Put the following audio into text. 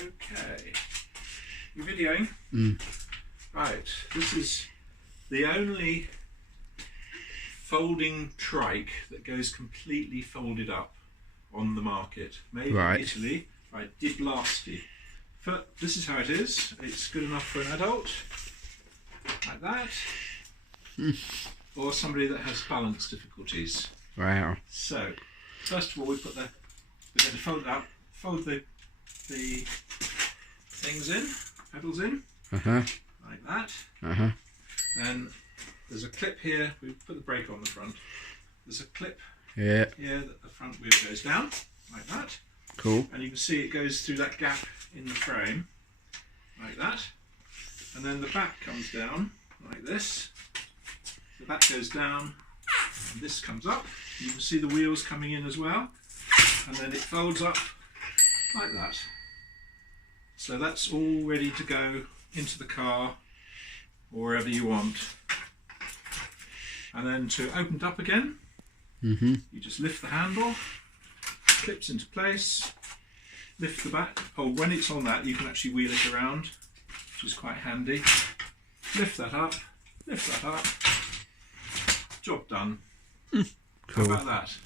Okay. You videoing? Mm. Right. This is the only folding trike that goes completely folded up on the market. Made in Italy by Blasti. This is how it is. It's good enough for an adult, like that, or somebody that has balance difficulties. Wow. So, first of all, we're going to fold it up, fold the things in, pedals in, like that. Then there's a clip here. We put the brake on the front. There's a clip here that the front wheel goes down, like that. Cool. And you can see it goes through that gap in the frame, like that. And then the back comes down, like this. The back goes down, and this comes up. You can see the wheels coming in as well. And then it folds up, like that. So that's all ready to go into the car, or wherever you want. And then to open it up again, you just lift the handle, clips into place, lift the back. Oh, when it's on that, you can actually wheel it around, which is quite handy. Lift that up, job done. Cool. How about that?